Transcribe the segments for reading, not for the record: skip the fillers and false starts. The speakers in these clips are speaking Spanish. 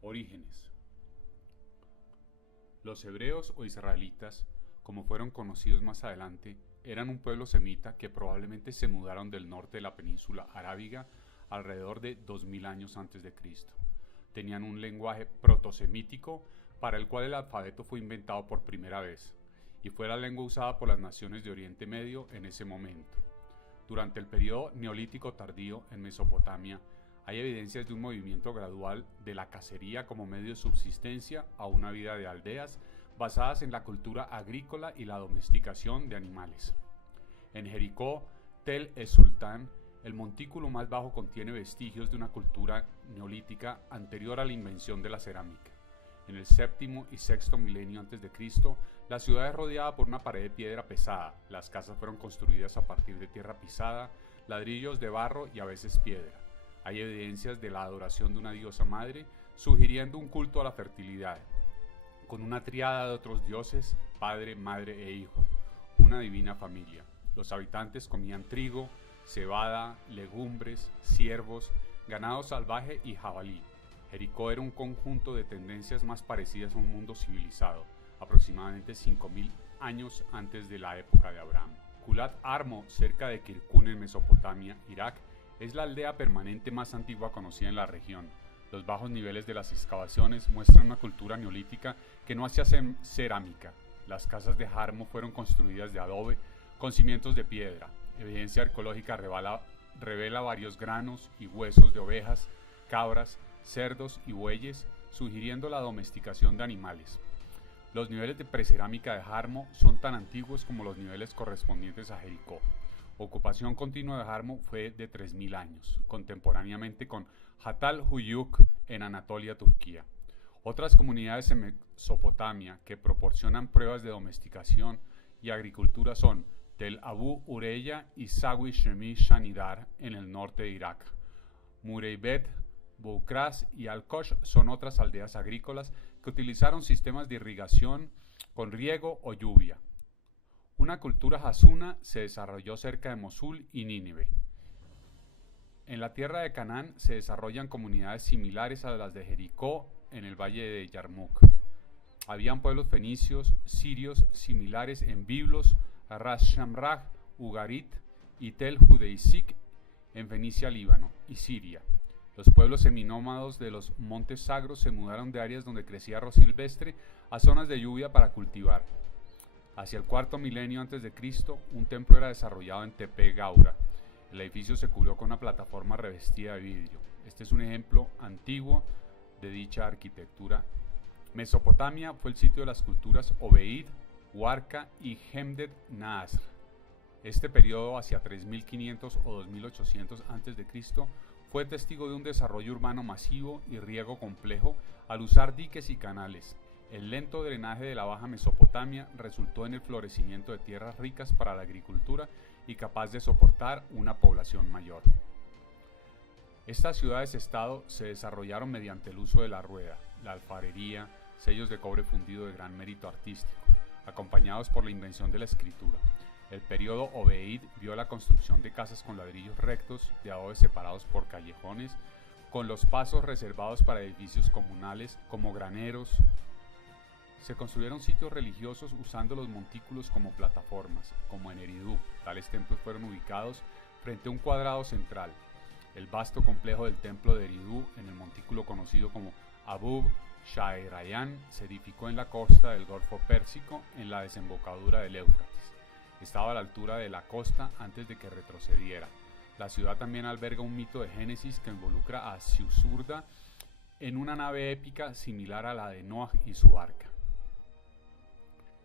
Orígenes. Los hebreos o israelitas, como fueron conocidos más adelante, eran un pueblo semita que probablemente se mudaron del norte de la península arábiga alrededor de 2000 años antes de Cristo. Tenían un lenguaje protosemítico para el cual el alfabeto fue inventado por primera vez, y fue la lengua usada por las naciones de Oriente Medio en ese momento. Durante el periodo neolítico tardío en Mesopotamia, hay evidencias de un movimiento gradual de la cacería como medio de subsistencia a una vida de aldeas basadas en la cultura agrícola y la domesticación de animales. En Jericó, Tel es-Sultán, el montículo más bajo contiene vestigios de una cultura neolítica anterior a la invención de la cerámica. En el séptimo y sexto milenio antes de Cristo, la ciudad es rodeada por una pared de piedra pesada. Las casas fueron construidas a partir de tierra pisada, ladrillos de barro y a veces piedra. Hay evidencias de la adoración de una diosa madre, sugiriendo un culto a la fertilidad, con una tríada de otros dioses, padre, madre e hijo, una divina familia. Los habitantes comían trigo, cebada, legumbres, ciervos, ganado salvaje y jabalí. Jericó era un conjunto de tendencias más parecidas a un mundo civilizado, aproximadamente 5000 años antes de la época de Abraham. Kulat Armo, cerca de Kirkuk en Mesopotamia, Irak, es la aldea permanente más antigua conocida en la región. Los bajos niveles de las excavaciones muestran una cultura neolítica que no hacía cerámica. Las casas de Jarmo fueron construidas de adobe con cimientos de piedra. Evidencia arqueológica revela varios granos y huesos de ovejas, cabras, cerdos y bueyes, sugiriendo la domesticación de animales. Los niveles de precerámica de Jarmo son tan antiguos como los niveles correspondientes a Jericó. Ocupación continua de Jarmo fue de 3000 años, contemporáneamente con Hatal Huyuk en Anatolia, Turquía. Otras comunidades en Mesopotamia que proporcionan pruebas de domesticación y agricultura son Tel Abu Ureya y Sawi Shemi Shanidar en el norte de Irak. Mureybet, Boukras y Al-Kosh son otras aldeas agrícolas que utilizaron sistemas de irrigación con riego o lluvia. Una cultura hasuna se desarrolló cerca de Mosul y Nínive. En la tierra de Canaán se desarrollan comunidades similares a las de Jericó en el valle de Yarmuk. Habían pueblos fenicios, sirios similares en Biblos, Ras Shamraj, Ugarit y Tel Judeisik en Fenicia, Líbano y Siria. Los pueblos seminómados de los montes sagros se mudaron de áreas donde crecía arroz silvestre a zonas de lluvia para cultivar. Hacia el cuarto milenio antes de Cristo, un templo era desarrollado en Tepe Gaura. El edificio se cubrió con una plataforma revestida de vidrio. Este es un ejemplo antiguo de dicha arquitectura. Mesopotamia fue el sitio de las culturas Obeid, Huarca y Hemdet Nasr. Este periodo, hacia 3500 o 2800 a.C., fue testigo de un desarrollo urbano masivo y riego complejo al usar diques y canales. El lento drenaje de la Baja Mesopotamia resultó en el florecimiento de tierras ricas para la agricultura y capaz de soportar una población mayor. Estas ciudades-estado se desarrollaron mediante el uso de la rueda, la alfarería, sellos de cobre fundido de gran mérito artístico, acompañados por la invención de la escritura. El periodo Obeid vio la construcción de casas con ladrillos rectos de adobe separados por callejones, con los pasos reservados para edificios comunales como graneros. Se construyeron sitios religiosos usando los montículos como plataformas, como en Eridu. Tales templos fueron ubicados frente a un cuadrado central. El vasto complejo del templo de Eridu, en el montículo conocido como Abub Shahrayan, se edificó en la costa del Golfo Pérsico, en la desembocadura del Éufrates. Estaba a la altura de la costa antes de que retrocediera. La ciudad también alberga un mito de Génesis que involucra a Siusurda en una nave épica similar a la de Noah y su arca.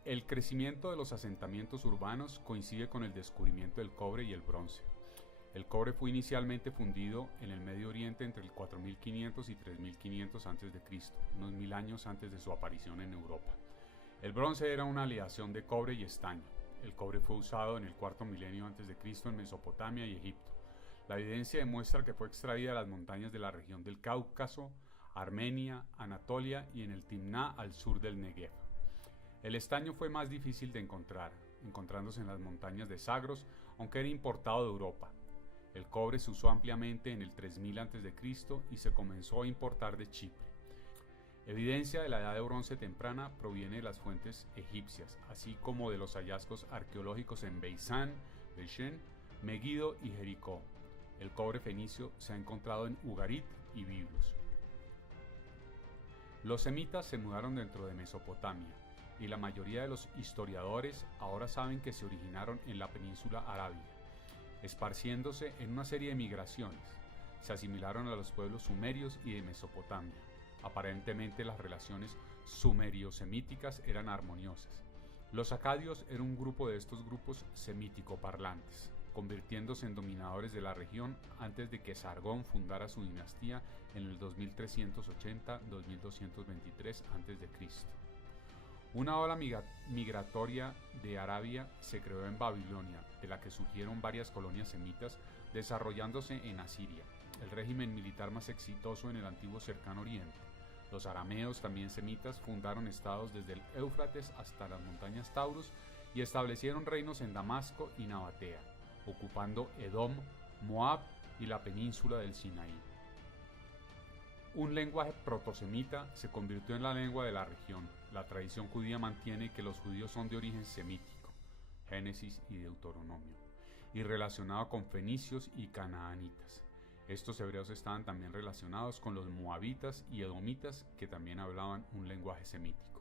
El crecimiento de los asentamientos urbanos coincide con el descubrimiento del cobre y el bronce. El cobre fue inicialmente fundido en el Medio Oriente entre el 4500 y 3500 a.C., unos 1000 años antes de su aparición en Europa. El bronce era una aleación de cobre y estaño. El cobre fue usado en el cuarto milenio antes de Cristo en Mesopotamia y Egipto. La evidencia demuestra que fue extraída de las montañas de la región del Cáucaso, Armenia, Anatolia y en el Timná al sur del Negev. El estaño fue más difícil de encontrar, encontrándose en las montañas de Zagros, aunque era importado de Europa. El cobre se usó ampliamente en el 3000 a.C. y se comenzó a importar de Chipre. Evidencia de la edad de bronce temprana proviene de las fuentes egipcias, así como de los hallazgos arqueológicos en Beisán, Beshen, Megiddo y Jericó. El cobre fenicio se ha encontrado en Ugarit y Biblos. Los semitas se mudaron dentro de Mesopotamia, y la mayoría de los historiadores ahora saben que se originaron en la península arábiga, esparciéndose en una serie de migraciones. Se asimilaron a los pueblos sumerios y de Mesopotamia. Aparentemente las relaciones sumerio-semíticas eran armoniosas. Los acadios eran un grupo de estos grupos semítico-parlantes, convirtiéndose en dominadores de la región antes de que Sargón fundara su dinastía en el 2380-2223 a.C. Una ola migratoria de Arabia se creó en Babilonia, de la que surgieron varias colonias semitas, desarrollándose en Asiria, el régimen militar más exitoso en el antiguo Cercano Oriente. Los arameos, también semitas, fundaron estados desde el Éufrates hasta las montañas Taurus y establecieron reinos en Damasco y Nabatea, ocupando Edom, Moab y la península del Sinaí. Un lenguaje protosemita se convirtió en la lengua de la región. La tradición judía mantiene que los judíos son de origen semítico, Génesis y Deuteronomio, y relacionado con fenicios y canaanitas. Estos hebreos estaban también relacionados con los moabitas y edomitas, que también hablaban un lenguaje semítico.